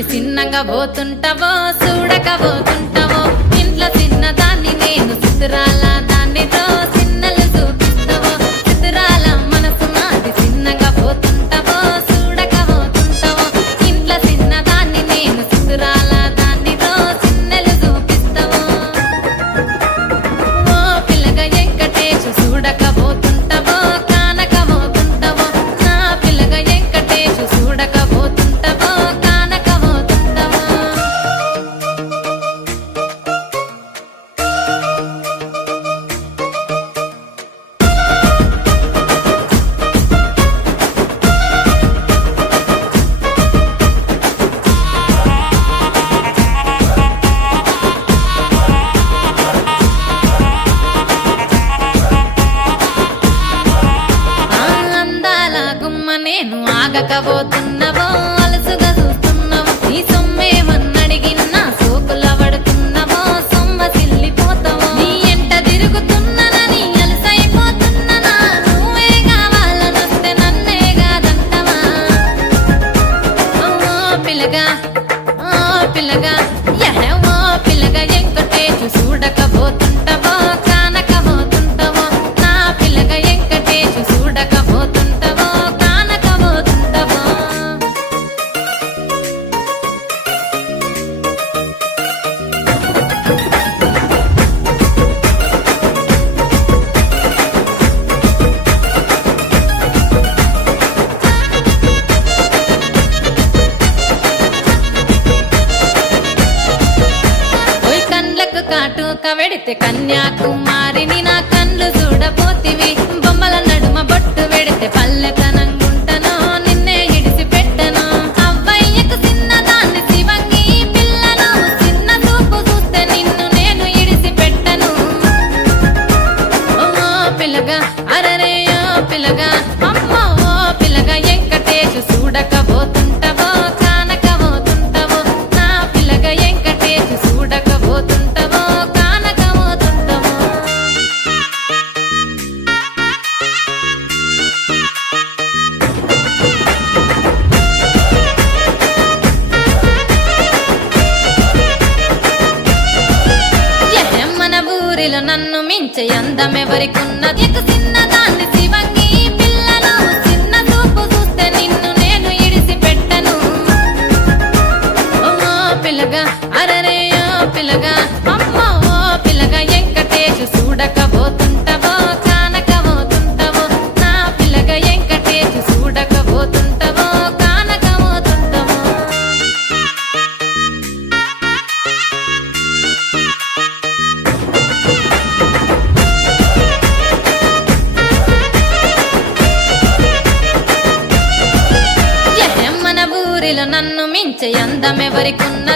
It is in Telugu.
నాది చిన్నగా పోతుంటావో చూడకపోతుంటావో ఇంట్లో చిన్నదాన్ని నేను చిత్రాల దాన్నితో చిన్నలు చూపిస్తావో చిత్రాల మనసు నాది చిన్నగా పోతుంటావో చూడకపోతుంటావో ఇంట్లో చిన్నదాన్ని నేను చిత్రాల దాన్నితో చిన్నలు చూపిస్తావో ఓ పిల్లగా వెంకటేశు చూడకపోతుంటావో కానకపోతుంటావో నా పిల్లగా వెంకటేశు చూడకపోతుంటావో కానకపోతుంటావో అందాల గుమ్మ నేను ఆగకపోతున్నావో అలసుగా చూస్తున్నావో నీ సొమ్మేమన్నడిగిన్నా సోకుల పడుతున్నావో సొమ్మ సిల్లిపోతావో నీ ఎంట తిరుగుతున్నానని అలసైపోతున్నానా నువ్వే కావాలనొస్తే నన్నే కాదంటవా ఓ పిల్లగా ఓ పిల్లగా ఓ పిల్లగా వెంకటేశు చూడకపోతుంటావో కానకపోతుంటావో నా పిల్లగా వెంకటేశు చూడకపోతుంటావో కానకపోతుంటావో ఓయ్ కండ్లకు కాటుక వెడితే కన్యాకుమారిని నా కండ్లు చూడపోతివి బొమ్మల నడుమ బొట్టు వెడితే పల్లెతనంగుంటను నిన్నే ఇడిసి పెట్టను అవ్వయ్యకు చిన్నదాన్ని శివంగి పిల్లను చిన్న చూపు చూస్తే నిన్ను నేను ఇడిసి పెట్టను ఓ పిల్లగా అరరే ఓ పిల్లగా అమ్మో ఓ పిల్లగా వెంకటేశు చూడకపోతుంటావో కానకపోతుంటావో నా పిల్లగా వెంకటేశు చూడకపోతుంటావో కానకపోతుంటావో మన ఊరిలో నన్ను మించే అందమెవరికున్నది ఎకు చిన్నదాన్ని శివంగి పిల్లను చిన్న చూపు చూస్తే నిన్ను నేను ఇడిసి పెట్టను ఓ పిల్లగా అరరే ఓ పిల్లగా అమ్మో ఓ పిల్లగా వెంకటేశు చూడకపోతుంటావో కానకపోతుంటావో నా పిల్లగా వెంకటేశు చూడకపోతుంటావో కానకపోతుంటావో మన ఊరిలో నన్ను మించే అందమెవరికున్నది